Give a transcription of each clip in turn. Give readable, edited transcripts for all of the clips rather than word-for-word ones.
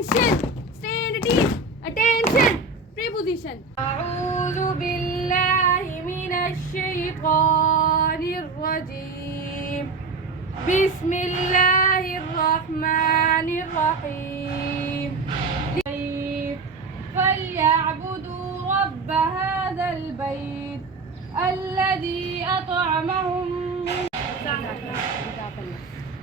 Attention! Stay in the team. Attention! Preposition. أعوذ بالله من الشيطان الرجيم. بسم الله الرحمن الرحيم. فليعبدوا رب هذا البيت الذي أطعمهم من.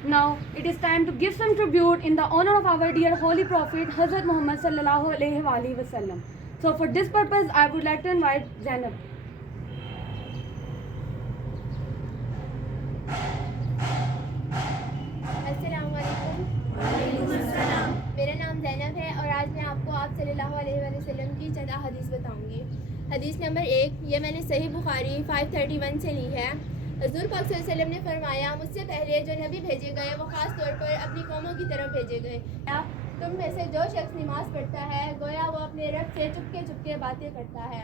Now it is time to give some tribute in the honor of our dear holy prophet Hazrat Muhammad sallallahu alaihi wasallam. So for this purpose I would like to invite Zainab. अस्सलाम वालेकुम। मेरा नाम ज़ैनब है और आज मैं आपको आप सल्लल्लाहु अलैहि वसल्लम की चंद हदीस बताऊंगी। हदीस नंबर 1, ये मैंने सही बुखारी 531 से ली है। हज़ूर पाक सल्लल्लाहु अलैहि वसल्लम ने फरमाया, मुझसे पहले जो नबी भेजे गए वो ख़ास तौर पर अपनी कौमों की तरफ भेजे गए। तुम में से जो शख्स नमाज पढ़ता है गोया वो अपने रब से चुपके चुपके बातें करता है।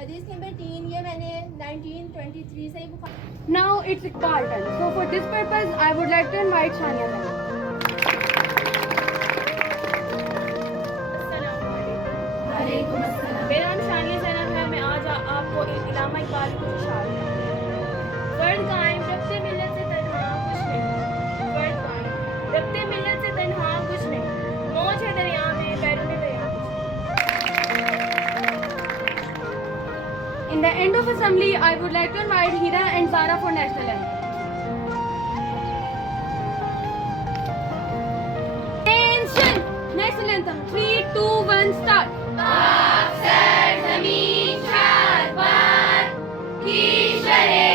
हदीस नंबर 3, ये मैंने 1923 से Bukhari. Now it's Iqbal time. So for this purpose I would like to invite Shania Zainab. वालेकुम अस्सलाम। मेरा नाम शानिया ज़ैनब है। मैं आज आपको इलामा इकबाल की कुछ अशार फर्द कायम रब्ते मिलत से तन्हा कुछ नहीं। फर्द कायम रब्ते मिलत से तन्हा कुछ नहीं। मौज है दरिया में बैरून दरिया कुछ नहीं। In the end of assembly I would like to invite Hira and Zara for national anthem. Attention! National anthem. 3, 2, 1 start. पाक सर ज़मीन शार पार की शरे